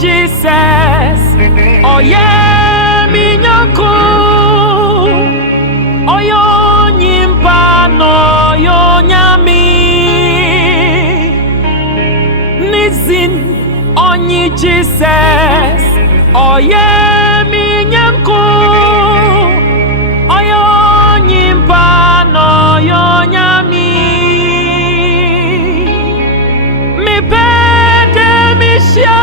Jesus, oh yeah, minyako, oh yo nyimpa no yo nyami, nizin onyi Jesus, oh yeah, minyako, oh yo nyimpa no yo nyami, mi pede mission.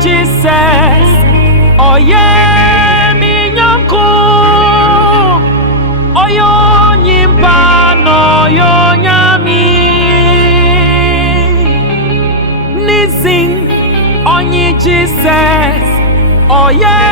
Jesus, oh yeah, minyako, oh yo nyimpa no yo nyami, nizin onyi Jesus, oh yeah.